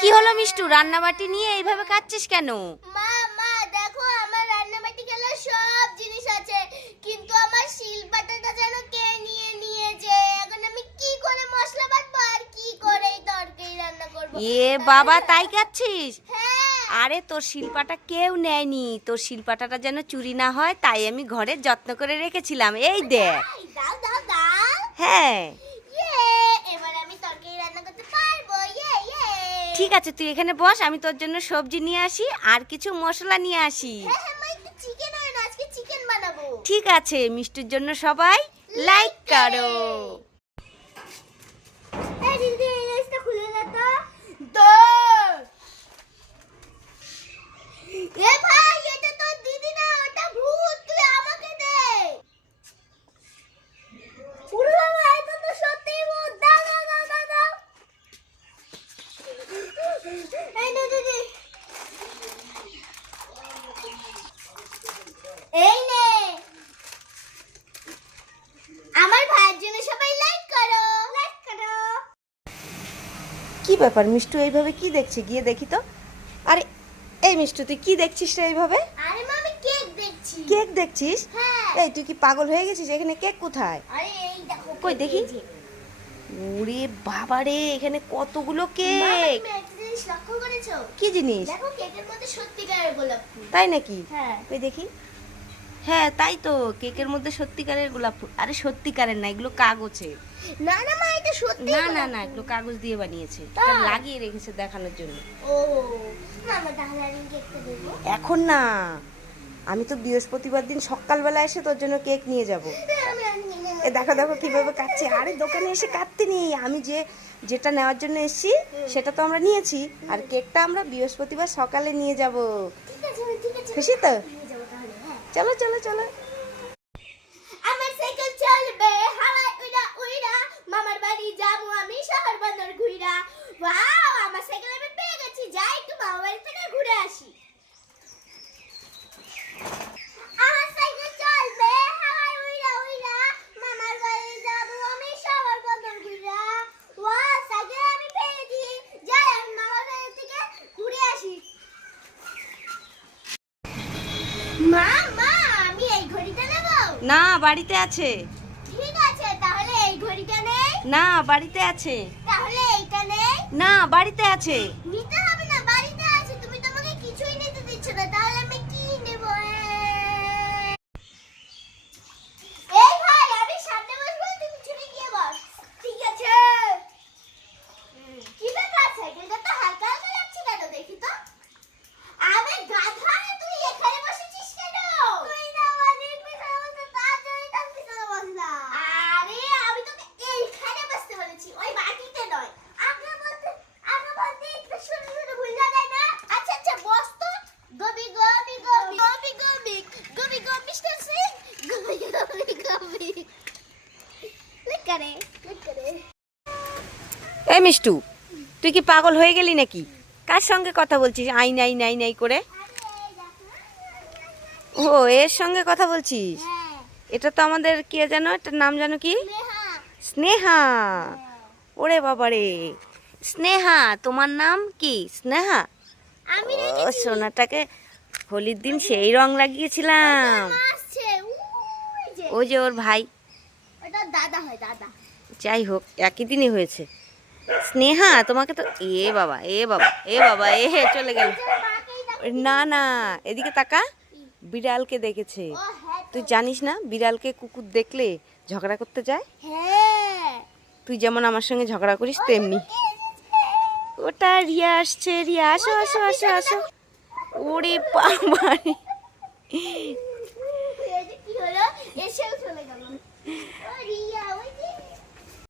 কি হলো মিষ্টু? রান্নাবাটি নিয়ে এইভাবে কাচ্ছিস কেন? মা মা দেখো আমার রান্নাবাটি খেলা সব জিনিস আছে। কিন্তু আমার শিলপাটাটা যেন কে নিয়ে এখন আমি কি করে মশলা বাটবো আর কি করে এই তরকারি রান্না করব? এ বাবা তাই কাচ্ছিস হ্যাঁ। আরে তোর শিল্পাটা কেউ নেয়নি। তোর শিল্পাটাটা যেন চুরি না হয় তাই আমি ঘরে যত্ন করে রেখেছিলাম। এই দেখ। হ্যাঁ ইয়ে এবার আমি তরকারি রান্না করতে পারব ইয়ে ইয়ে ঠিক আছে তুই এখানে বস আমি তোর জন্য সবজি নিয়ে আসি আর কিছু মশলা নিয়ে আসি। হ্যাঁ হ্যাঁ ঠিক আছে মিষ্টির জন্য সবাই লাইক করো। খুলে এই নে। আমার ভাইয়ের জন্য সবাই লাইক করো। লাইক করো। কি ব্যাপার মিষ্টু এইভাবে কি দেখছে? গিয়ে দেখি তো। আরে এই মিষ্টু তুই কি দেখছিস রে এইভাবে? আরে মা আমি কেক দেখছি। কেক দেখছিস? হ্যাঁ। এই তুই কি পাগল হয়ে গেছিস? এখানে কেক কোথায়? আরে এই দেখো কই দেখি? ওরে বাবা রে এখানে কতগুলো কেক কি জিনিস? দেখো কেকের মধ্যে সত্যিকারের গোলাপ ফুল। তাই নাকি? হ্যাঁ। ওই দেখি। হ্যাঁ তাই তো কেকের মধ্যে সত্যিকারের গোলাপ ফুল। আরে সত্যিকারের না এগুলো কাগজে। না না মা এটা সত্যি না না না এগুলো কাগজ দিয়ে বানিয়েছে। এটা লাগিয়ে রেখেছে দেখানোর জন্য। ও মামা তাহলে আমি কেকটা দেবো। এখন না আমি তো বৃহস্পতিবার দিন সকালবেলা এসে তোর জন্য কেক নিয়ে যাব। এ দেখো দেখো কীভাবে কাটছে। আরে দোকানে এসে কাটতে নেই। আমি যে যেটা নেওয়ার জন্য এসেছি সেটা তো আমরা নিয়েছি। আর কেকটা আমরা বৃহস্পতিবার সকালে নিয়ে যাব। ঠিক আছে ঠিক আছে। খুশি তো নিয়ে যাব তাহলে হ্যাঁ চলো চলো চলো। না বাড়িতে আছে। ঠিক আছে তাহলে এই ঘড়িটা নেই। না বাড়িতে আছে। তাহলে এইটা নেই। না বাড়িতে আছে। নিতে হবে না বাড়িতে আছে তুমি তো আমাকে কিছুই নিতে দিচ্ছ না তাহলে আমি কি নেব এই ভাই আমি সামনে বসবো তুমি চলে গিয়ে বস ঠিক আছে কি ব্যাপার সাইকেলটা তো হালকা হালকা লাগছে কেন দেখি তো আমি গাধা তুই এখানে বসেছিস কেন তুই না অনেক পিছনে বসে তার জন্য তার পিছনে বসলাম আরে আমি তোকে এইখানে বসতে বলেছি ওই মাটিতে নয় আগে বলতে আগে বলতে একটু শুনে শুনে ভুল যায় না আচ্ছা আচ্ছা বস তো গবি গবি গবি গবি গবি গবি গবি মিস্টার সিং গবি গবি গবি লুক করে লুক করে এই মিষ্টু তুই কি পাগল হয়ে গেলি নাকি? কার সঙ্গে কথা বলছিস? আই নাই নাই নাই করে। ও এর সঙ্গে কথা বলছিস? এটা তো আমাদের কে জানো এটার নাম জানো কি? স্নেহা। ওরে বাবা রে। স্নেহা তোমার নাম কি? স্নেহা? ও সোনাটাকে হোলির দিন সেই রং লাগিয়েছিলাম। ওই যে ওর ভাই। দাদা হয় দাদা। যাই হোক একই দিনই হয়েছে। স্নেহা, তোমাকে তো এ বাবা এ বাবা এ বাবা, এ, হে, চলে গেল। না না, এদিকে তাকা। বিড়ালকে দেখেছে। তুই জানিস না, বিড়ালকে কুকুর দেখলে ঝগড়া করতে যায়? তুই যেমন আমার সঙ্গে ঝগড়া করিস, তেমনি। ওটা রিয়া আসছে, রিয়া, আসো আসো আসো আসো। ওরে বাবা